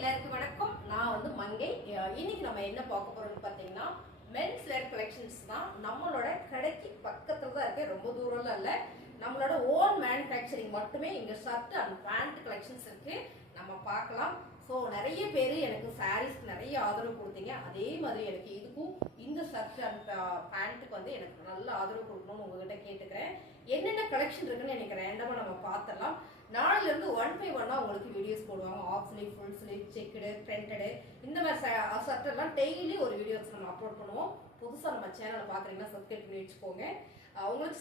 எல்லாருக்கும் வணக்கம். நான் வந்து மங்கை. இன்னைக்கு நம்ம என்ன பார்க்க போறோம்னு பார்த்தீங்கன்னா மென்ஸ் வேர் கலெக்ஷன்ஸ் தான். நம்மளோட கடைக்கு பக்கத்துல தான் இருக்கு, ரொம்ப தூரம்லாம் இல்லை. நம்மளோட ஓன் மேனுஃபேக்சரிங் மட்டுமே இங்க ஷர்ட் அண்ட் பேண்ட் கலெக்ஷன்ஸ் இருக்கு, நம்ம பார்க்கலாம். ஸோ நிறைய பேர் எனக்கு சாரீஸ்க்கு நிறைய ஆதரவு கொடுத்தீங்க, அதே மாதிரி எனக்கு இதுக்கும் இந்த ஷர்ட் அண்ட் பேண்ட்டுக்கு வந்து எனக்கு நல்ல ஆதரவு கொடுக்கணும்னு உங்ககிட்ட கேட்டுக்கிறேன். என்னென்ன கலெக்ஷன் இருக்குன்னு எனக்கு ரேண்டமா நம்ம பார்த்துடலாம். நாளில இருந்து 1 by 1 உங்களுக்கு வீடியோஸ் போடுவாங்க. Of sleeve, full sleeve, checked, printed, இந்த மாதிரி ஷர்ட் எல்லாம் டெய்லி ஒரு வீடியோஸ் நம்ம அப்லோட் பண்ணுவோம். புதுசாக நம்ம சேனலை பார்க்குறீங்கன்னா சப்ஸ்கிரைப் பண்ணி வச்சுக்கோங்க. உங்களுக்கு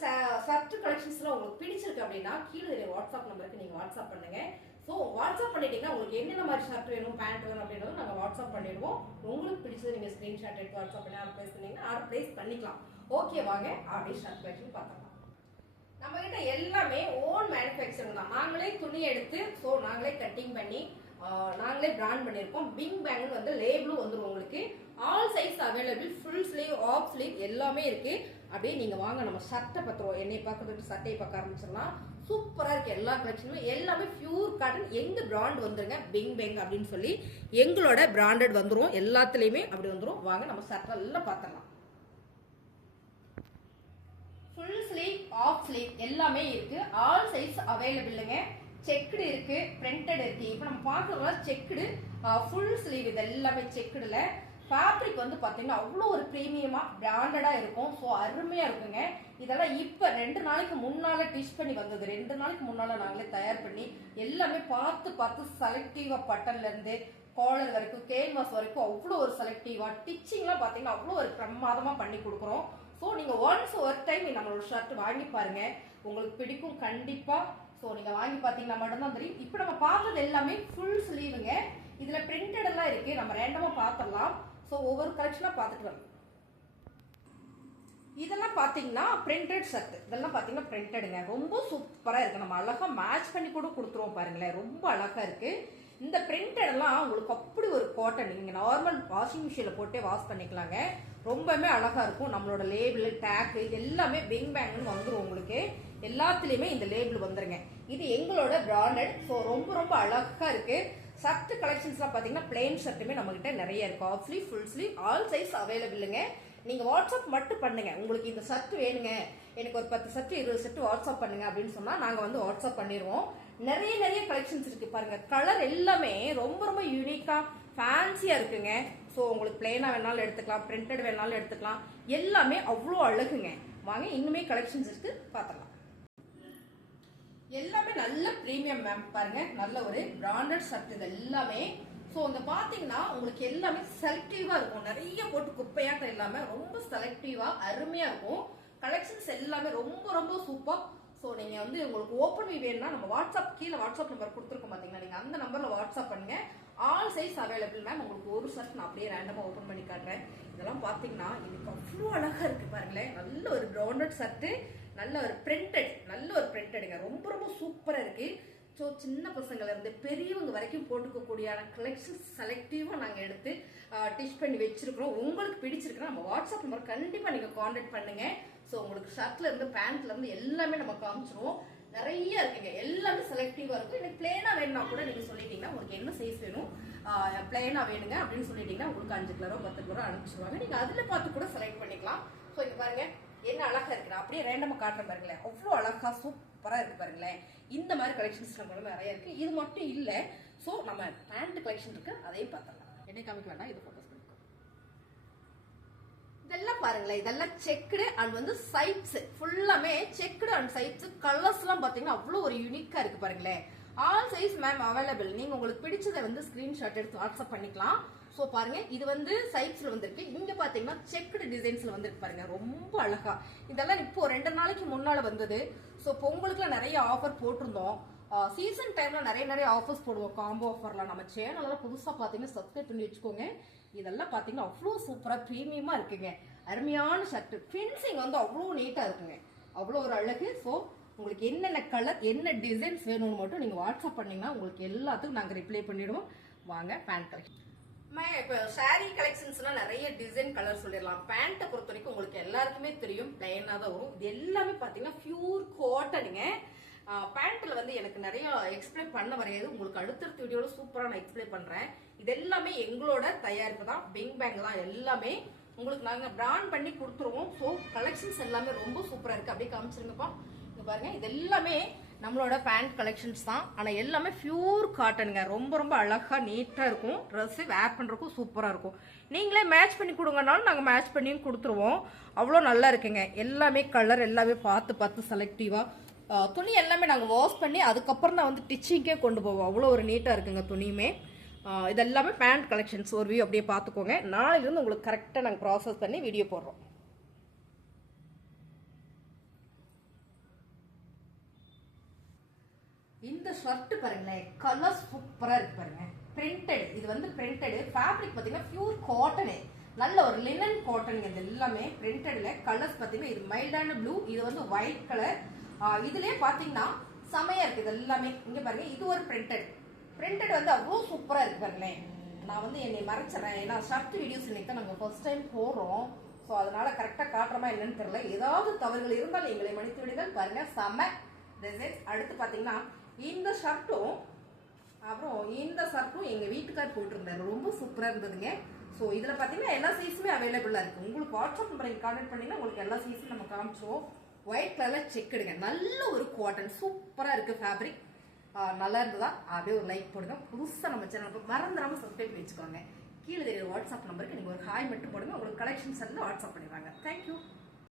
ஷர்ட் கலெக்ஷன்ஸ்லாம் உங்களுக்கு பிடிச்சிருக்கு அப்படின்னா கீழே வாட்ஸ்அப் நம்பருக்கு நீங்கள் வாட்ஸ்அப் பண்ணுங்க. ஸோ வாட்ஸ்அப் பண்ணிட்டீங்கன்னா உங்களுக்கு என்னென்ன மாதிரி ஷர்ட் வேணும், பேண்ட் வேணும் அப்படின்றத நாங்கள் வாட்ஸ்அப் பண்ணிடுவோம். உங்களுக்கு பிடிச்சது நீங்கள் ஸ்க்ரீன்ஷாட் எடுத்து வாட்ஸ்அப் பண்ணி ஆர்டர் ப்ளேஸ் பண்ணீங்கன்னா ஆர்டர் ப்ளேஸ் பண்ணிக்கலாம். ஓகே, வாங்க அப்படியே ஷர்ட் கலெக்ஷன் பார்க்கலாம். நம்ம கிட்ட எல்லாமே ஓன் மேனுஃபேக்சரிங் தான். நாங்களே துணி எடுத்து நாங்களே கட்டிங் பண்ணி நாங்களே பிராண்ட் பண்ணியிருக்கோம். பிங் பேங்க் வந்து லேபிளும் வந்துடும் உங்களுக்கு. All size available, full sleeve, of sleeve எல்லாமே இருக்கு. அப்படியே நீங்க வாங்க நம்ம ஷர்ட்டை பத்துருவோம். என்னை பார்க்கறதுக்கு சட்டையை பார்க்க ஆரம்பிச்சிடலாம். சூப்பரா இருக்கு எல்லா கலெக்ஷனுமே. எல்லாமே பியூர் காட்டன். எங்க பிராண்ட் வந்துருங்க பிங் பேங்க் அப்படின்னு சொல்லி எங்களோட பிராண்டட் வந்துடும். எல்லாத்துலயுமே அப்படி வந்துடும். வாங்க நம்ம ஷர்ட் எல்லாம் பார்த்துடலாம். ஃபுல் ஸ்லீவ், ஆஃப் ஸ்லீவ் எல்லாமே இருக்கு. ஆல் சைஸ் அவைலபிள்ங்க. செக்குடு இருக்கு, பிரிண்டட் இருக்கு. இப்போ நம்ம பார்க்கறதுல செக்குடு ஃபுல் ஸ்லீவ், இது எல்லாமே செக்குடுல. ஃபேப்ரிக் வந்து பார்த்தீங்கன்னா அவ்வளோ ஒரு ப்ரீமியமா பிராண்டடா இருக்கும். ஸோ அருமையா இருக்குங்க. இதெல்லாம் இப்போ 2 நாளைக்கு முன்னால டிஷ் பண்ணி வந்தது. 2 நாளைக்கு முன்னால நாங்களே தயார் பண்ணி எல்லாமே பார்த்து செலக்டிவா பட்டன்ல இருந்து காலர் வரைக்கும், கேன்வாஸ் வரைக்கும் அவ்வளோ ஒரு செலக்டிவா டிச்சிங்லாம் பார்த்தீங்கன்னா அவ்வளோ ஒரு பிரமாதமா பண்ணி கொடுக்குறோம். ஸோ நீங்க ஒன்ஸ் ஒரு டைம் நம்மளோட ஷர்ட் வாங்கி பாருங்க, உங்களுக்கு பிடிக்கும் கண்டிப்பா. ஸோ நீங்க வாங்கி பார்த்தீங்கன்னா மட்டும்தான் தெரியும். இப்போ நம்ம பார்த்தது எல்லாமே ஃபுல் ஸ்லீவுங்க. இதுல பிரிண்டட் எல்லாம் இருக்கு, நம்ம ரேண்டமா பார்த்துடலாம். ஸோ ஒவ்வொரு கலெக்ஷனா பார்த்துட்டு வரோம். இதெல்லாம் பாத்தீங்கன்னா பிரிண்டட் ஷர்ட், இதெல்லாம் பாத்தீங்கன்னா பிரிண்டடுங்க. ரொம்ப சூப்பரா இருக்கு. நம்ம அழகா மேட்ச் பண்ணி கூட கொடுத்துருவோம் பாருங்களேன், ரொம்ப அழகா இருக்கு. இந்த பிரிண்டட் எல்லாம் உங்களுக்கு அப்படி ஒரு காட்டன், நீங்க நார்மல் வாஷிங் மிஷின்ல போட்டே வாஷ் பண்ணிக்கலாங்க. ரொம்பவே அழகா இருக்கும். நம்மளோட லேபிள், டேக் இது எல்லாமே பிங் பேங்க்னு வந்துடும் உங்களுக்கு. எல்லாத்துலயுமே இந்த லேபிள் வந்துருங்க. இது எங்களோட பிராண்டட். ஸோ ரொம்ப அழகா இருக்கு. ஷர்ட் கலெக்ஷன்ஸ்லாம் பாத்தீங்கன்னா பிளெயின் ஷர்ட்டுமே நம்ம கிட்ட நிறைய இருக்கு. Half sleeve, full sleeve, all size அவைலபிளுங்க. நீங்க வாட்ஸ்அப் மட்டும் பண்ணுங்க. உங்களுக்கு இந்த ஷர்ட் வேணுங்க, எனக்கு ஒரு 10 ஷர்ட் 20 ஷர்ட் வாட்ஸ்அப் பண்ணுங்க அப்படின்னு சொன்னா நாங்க வந்து வாட்ஸ்அப் பண்ணிடுவோம். நிறைய கலெக்ஷன்ஸ் இருக்கு பாருங்க. கலர் எல்லாமே ரொம்ப யூனிக்கா ஃபேன்சியா இருக்குங்க. ஸோ உங்களுக்கு பிளெயினா வேணாலும் எடுத்துக்கலாம், பிரிண்டட் வேணாலும் எடுத்துக்கலாம். எல்லாமே அவ்வளோ அழகுங்க. வாங்க இன்னுமே கலெக்ஷன்ஸ் இருக்கு, பார்த்துக்கலாம். எல்லாமே நல்ல பிரீமியம் மேம் பாருங்க, நல்ல ஒரு பிராண்டட் ஷர்ட் இது எல்லாமே. ஸோ இந்த பாத்தீங்கன்னா உங்களுக்கு எல்லாமே செலக்டிவா இருக்கும். நிறைய போட்டு குப்பையாட்டம் இல்லாம ரொம்ப செலக்டிவா அருமையா இருக்கும். கலெக்ஷன்ஸ் எல்லாமே ரொம்ப சூப்பர். ஸோ நீங்க வந்து உங்களுக்கு ஓப்பன் வியூ வேணும்னா நம்ம வாட்ஸ்அப் கீழே வாட்ஸ்அப் நம்பர் கொடுத்துருக்கோம் பாத்தீங்கன்னா, நீங்க அந்த நம்பர்ல வாட்ஸ்அப் பண்ணுங்க. All size available ma'am. உங்களுக்கு ஒரு ஷர்ட் நான் அப்படியே ரேண்டமா ஓப்பன் பண்ணி காட்டுறேன். இதெல்லாம் பாத்தீங்கன்னா இதுக்கு அவ்வளோ அழகா இருக்கு பாருங்களேன். நல்ல ஒரு பிராண்டட் ஷர்ட், நல்ல ஒரு பிரிண்டட், நல்ல ஒரு பிரிண்டடுங்க. ரொம்ப சூப்பரா இருக்கு. ஸோ சின்ன பசங்கள்ல இருந்து பெரியவங்க வரைக்கும் போட்டுக்கக்கூடிய கலெக்ஷன் செலக்டிவா நாங்கள் எடுத்து டிஷ் பண்ணி வச்சிருக்கிறோம். உங்களுக்கு பிடிச்சிருக்குன்னா நம்ம வாட்ஸ்அப் நம்பர் கண்டிப்பா நீங்க கான்டாக்ட் பண்ணுங்க. ஸோ உங்களுக்கு ஷர்ட்ல இருந்து பேண்ட்ல இருந்து எல்லாமே நம்ம காமிச்சிருவோம். நிறைய இருக்குங்க, எல்லாமே செலக்டிவா இருக்கும். எனக்கு பிளேனா வேணும்னா கூட நீங்க சொல்லிட்டீங்கன்னா உங்களுக்கு என்ன சைஸ் வேணும், பிளேனா வேணுங்க அப்படின்னு சொல்லிட்டீங்கன்னா உங்களுக்கு 5 கிலோ 10 கிலோ அனுப்பிச்சிருவாங்க. நீங்க அதுல பார்த்து கூட செலக்ட் பண்ணிக்கலாம். ஸோ இங்க பாருங்க என்ன அழகா இருக்கு. நான் அப்படியே ரேண்டமா காட்டுறேன் பாருங்களேன், அவ்வளோ அழகா சூப்பரா இருக்கு பாருங்களேன். இந்த மாதிரி கலெக்ஷன்ஸ் நம்ம நிறைய இருக்கு. இது மட்டும் இல்ல, சோ நம்ம பேண்ட் கலெக்ஷன் இருக்கு, அதையும் பார்த்தலாம். என்ன காமிக்க வேண்டாம், இது ஃபோக்கஸ் பண்ணிக்கோ. இதெல்லாம் பாருங்களேன், இதெல்லாம் செக்குடு அண்ட் வந்து சைட்ஸ் ஃபுல்லாமே செக்குடு அண்ட் சைட்ஸ். கலர்ஸ் எல்லாம் பாத்தீங்கன்னா அவ்வளோ ஒரு யூனிக்கா இருக்கு பாருங்களேன். All size ma'am available. நீங்க உங்களுக்கு பிடிச்சதை வந்து ஸ்கிரீன்ஷாட் எடுத்து வாட்ஸ்அப் பண்ணிக்கலாம். சோ பாருங்க இது வந்து சைட்ஸ்ல வந்திருக்கு. இங்க பாத்தீங்கன்னா செக்குடு டிசைன்ஸ்ல வந்திருக்கு பாருங்க, ரொம்ப அழகா. இதெல்லாம் இப்போ 2 நாளைக்கு முன்னால வந்தது. சோ பொங்கலுக்குலாம் நிறைய ஆஃபர் போட்டிருந்தோம். சீசன் டைம்ல நிறைய ஆஃபர்ஸ் போடுவோம், காம்போ ஆஃபர்லாம். நம்ம சேனல்ல புதுசா பாத்தீங்கன்னா சப்ஸ்கிரைப் பண்ணி வச்சுக்கோங்க. இதெல்லாம் பாத்தீங்கன்னா அவ்வளோ சூப்பரா பிரீமியமா இருக்குங்க. அருமையான ஷர்ட். ஃபினிஷிங் வந்து அவ்வளோ நீட்டா இருக்குங்க, அவ்வளோ ஒரு அழகு. ஸோ உங்களுக்கு என்னென்ன கலர் என்ன டிசைன்ஸ் வேணும்னு மட்டும் நீங்க வாட்ஸ்அப் பண்ணீங்கன்னா உங்களுக்கு எல்லாத்துக்கும் நாங்க ரிப்ளை பண்ணிடுவோம். வாங்க பேண்ட் கலெக்ஷன். இப்போ சாரீ கலெக்ஷன்ஸ்லாம் நிறைய டிசைன் கலர் சொல்லிடலாம். பேண்ட்டை பொறுத்த வரைக்கும் உங்களுக்கு எல்லாருக்குமே தெரியும் பிளைனா தான் வரும். இது எல்லாமே பாத்தீங்கன்னா பியூர் காட்டனுங்க. பேண்ட்ல வந்து எனக்கு நிறைய எக்ஸ்பிளைன் பண்ண வரையாது, உங்களுக்கு அடுத்தடுத்த வீடியோல சூப்பரா நான் எக்ஸ்பிளைன் பண்றேன். இது எல்லாமே எங்களோட தயாரிப்பு தான், பிங் பேங் தான் எல்லாமே. உங்களுக்கு நாங்க பிராண்ட் பண்ணி கொடுத்துருவோம். ஸோ கலெக்ஷன்ஸ் எல்லாமே ரொம்ப சூப்பரா இருக்கு. அப்படியே காமிச்சிருங்கப்பா. இங்க பாருங்க, இது எல்லாமே நம்மளோட பேண்ட் கலெக்ஷன்ஸ் தான். ஆனா எல்லாமே பியூர் காட்டனுங்க. ரொம்ப ரொம்ப அழகா நீட்டா இருக்கும். ட்ரெஸ் வேர் பண்றதுக்கும் சூப்பரா இருக்கும். நீங்களே மேட்ச் பண்ணி கொடுங்கனாலும் நாங்க மேட்ச் பண்ணியும் கொடுத்துருவோம். அவ்வளோ நல்லா இருக்குங்க. எல்லாமே கலர் எல்லாமே பார்த்து பார்த்து செலக்டிவா. துணி எல்லாமே நாங்கள் வாஷ் பண்ணி அதுக்கப்புறம் தான் வந்து டிச்சிங்கே கொண்டு போவோம். அவ்வளோ ஒரு நீட்டாக இருக்குங்க துணியுமே. இது எல்லாமே பேண்ட் கலெக்ஷன்ஸ் ஒரு வியூ அப்படியே பார்த்துக்கோங்க. நாளையிலிருந்து உங்களுக்கு கரெக்டாக நாங்கள் ப்ராசஸ் பண்ணி வீடியோ போடுறோம். இந்த ஷர்ட் பாருங்களேன், கலர் சூப்பரா இருக்கு பாருங்க. பிரிண்டட், இது வந்து பிரிண்டட் ஃபேப்ரிக் பார்த்தீங்கன்னா பியூர் காட்டனு, நல்ல ஒரு லினன் காட்டன். இது எல்லாமே பிரிண்டட்ல. கலர்ஸ் பார்த்தீங்கன்னா இது மைல்டான ப்ளூ, இது வந்து ஒயிட் கலர். இதுலயே பார்த்தீங்கன்னா செமையா இருக்கு இது எல்லாமே. இங்க பாருங்க, இது ஒரு பிரிண்டட் வந்து அவ்வளோ சூப்பரா இருக்கு பாருங்களேன். நான் வந்து என்னை மறைச்சிடறேன், ஏன்னா ஷர்ட் வீடியோஸ் இன்னைக்கு தான் நாங்கள் ஃபர்ஸ்ட் டைம் போடுறோம். ஸோ அதனால கரெக்டாக காட்டுறமா என்னன்னு தெரியல. ஏதாவது தவறுகள் இருந்தால் எங்களை மன்னித்து விடுங்கள். பாருங்க செம டிசைன்ஸ். அடுத்து பார்த்தீங்கன்னா இந்த ஷர்ட்டும் அப்புறம் இந்த ஷர்ட்டும் எங்கள் வீட்டுக்கார் போட்டிருந்தாரு, ரொம்ப சூப்பராக இருந்ததுங்க. ஸோ இதில் பார்த்தீங்கன்னா எல்லா சைஸுமே அவைலபிளாக இருக்குது. உங்களுக்கு வாட்ஸ்அப் நம்பரை கான்டாக்ட் பண்ணிங்கன்னா உங்களுக்கு எல்லா சைஸும் நம்ம காமிச்சிருவோம். ஒயிட் கலரில் செக் எடுங்க, நல்ல ஒரு காட்டன் சூப்பராக இருக்குது ஃபேப்ரிக். நல்லா இருந்ததா அப்படியே ஒரு லைக் போடுங்க. புதுசாக நம்ம சேனலுக்கு மறந்துடாமல் சப்ஸ்கிரைப் பண்ணி வச்சுக்கோங்க. கீழே தெரியுற வாட்ஸ்அப் நம்பருக்கு நீங்கள் ஒரு ஹாய் மட்டும் போடுங்க, உங்களுக்கு கலெக்ஷன்ஸ் எல்லாம் வாட்ஸ்அப் பண்ணிடுவாங்க. தேங்க்யூ.